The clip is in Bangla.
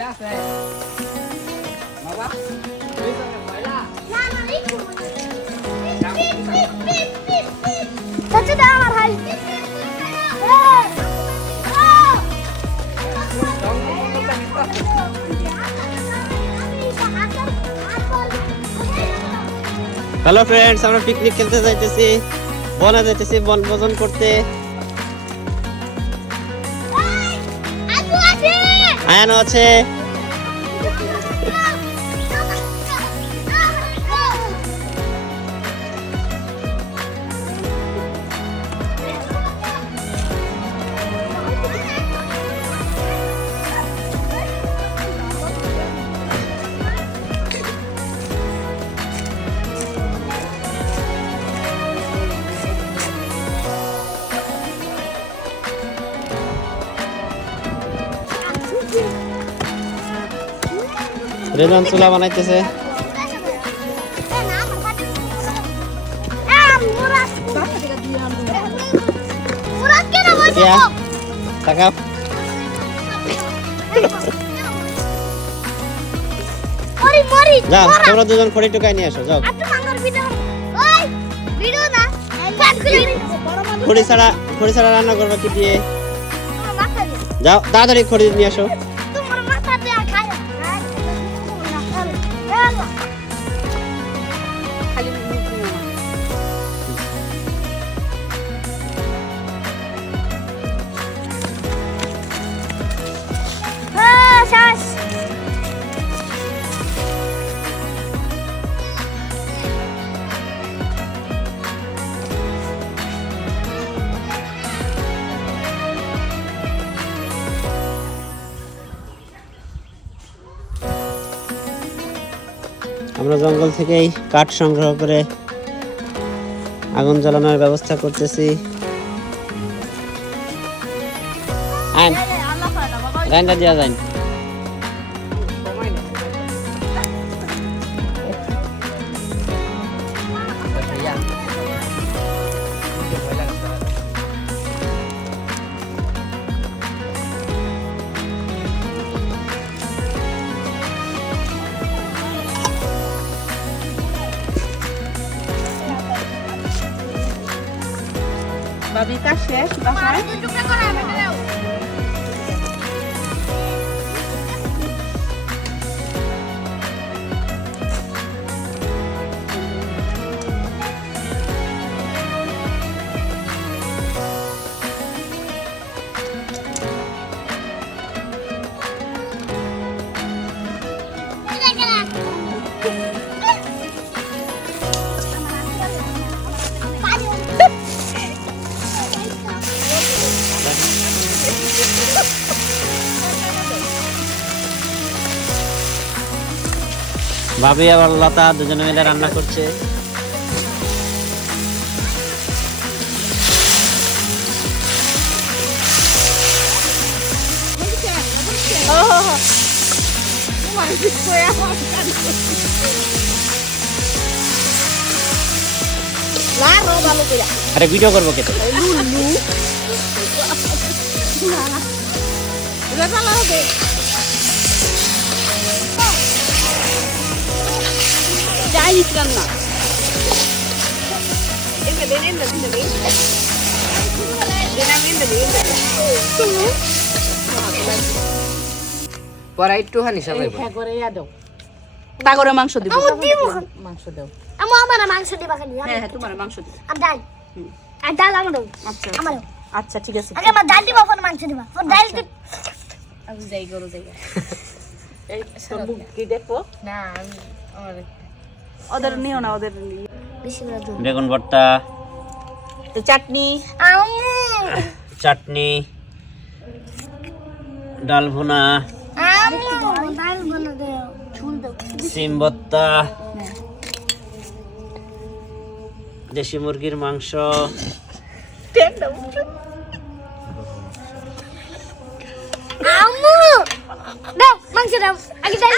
হ্যালো ফ্রেন্ডস, আমরা পিকনিক খেলতে যাইতেছি, বনে যাইতেছি বনভোজন করতে। আয়ানো আছে। রেজন চুলা বানাইতেছে। যাও, তোমরা দুজন খড়ি টুকাই নিয়ে আসো। যাও, খড়ি ছাড়া রান্না করবে কি দিয়ে? যাও, তাড়াতাড়ি খড়ি নিয়ে আসো। আমরা জঙ্গল থেকেই কাঠ সংগ্রহ করে আগুন জ্বালানোর ব্যবস্থা করতেছি। রান্না দেওয়া যায়। Babi ka শেষ বাসায় ভাবি আর লতা দুজনে মিলে রান্না করছে। আরে ভিডিও করবো কে? Chinese রান্না পরে একটু হানি সবাই তাগরে মাংস দিব মাংস দাও আমার মাংস দিবা খালি। হ্যাঁ তোমার মাংস দিব আর ডাল আর ডাল আমার দাও। আচ্ছা আমার আচ্ছা ঠিক আছে। আগে আমার ডাল দিবা, পরে মাংস দিবা। পরে ডাল দি আমি যাই করো যাই এই সব কি দেখো না আমি আমার ওদের নিও না, ওদের বেশি করে দাও। বেগুন ভর্তা, চাটনি, চাটনি, ডাল ভুনা, ডাল বনা দাও, ঝুল দাও, সিম ভর্তা, দেশি মুরগির মাংস, আম্মু দাও মাংস দাও। আগে ডাল